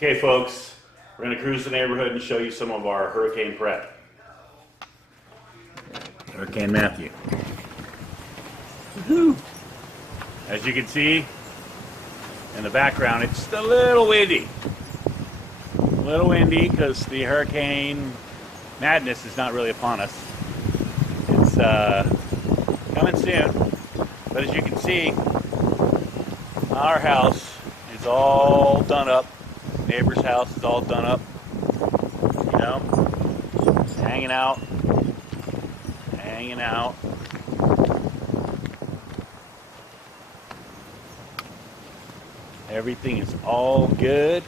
Okay, folks, we're going to cruise the neighborhood and show you some of our hurricane prep. Hurricane Matthew. Woohoo! As you can see in the background, it's just a little windy. A little windy because the hurricane madness is not really upon us. It's coming soon. But as you can see, our house is all done up. Neighbor's house is all done up. You know, hanging out. Everything is all good.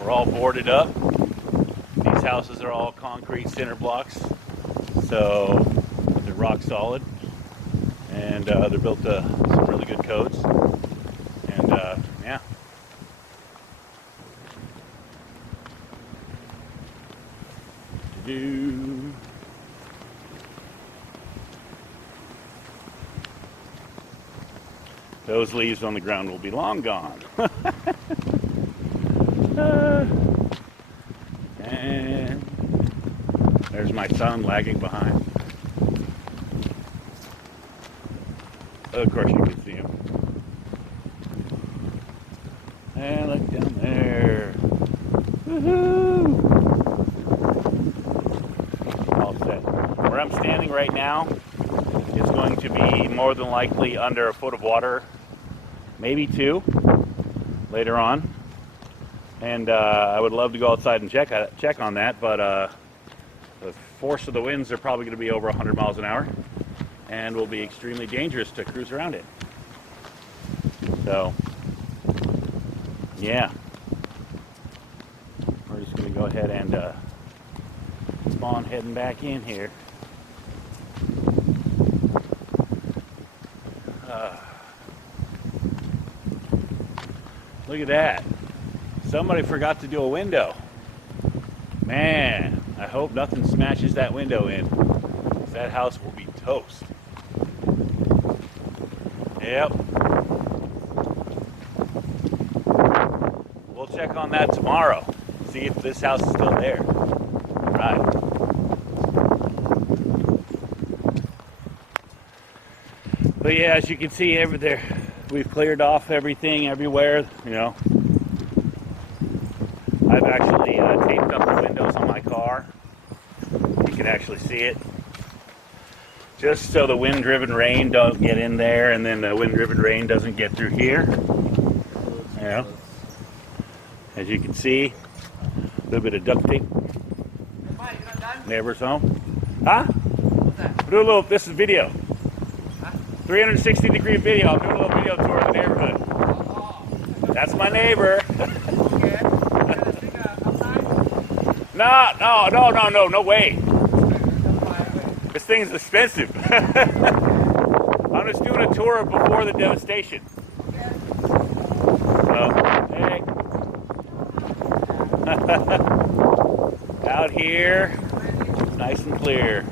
We're all boarded up. These houses are all concrete cinder blocks, so they're rock solid, and they're built to some really good codes. And yeah. Those leaves on the ground will be long gone. And there's my son lagging behind. Of course you can see him. And look down there. Woohoo! All set. Where I'm standing right now is going to be more than likely under a foot of water, maybe 2 later on. And I would love to go outside and check on that, but the force of the winds are probably going to be over 100 miles an hour and will be extremely dangerous to cruise around it. So, yeah. We're just going to go ahead and spawn heading back in here. Look at that. Somebody forgot to do a window. Man, I hope nothing smashes that window in. That house will be toast. Yep. We'll check on that tomorrow. See if this house is still there. Right. But yeah, as you can see over there, we've cleared off everything everywhere, you know. I've actually taped up the windows on my car. You can actually see it. Just so the wind-driven rain don't get in there, and then the wind-driven rain doesn't get through here. You know. As you can see, a little bit of duct tape. Neighbor's home. Huh? What's that? Do a little, this is video. 360-degree video. I'll do a little video tour of the neighborhood. That's my neighbor. No way. This thing's expensive. I'm just doing a tour before the devastation. So, hey. Out here, nice and clear.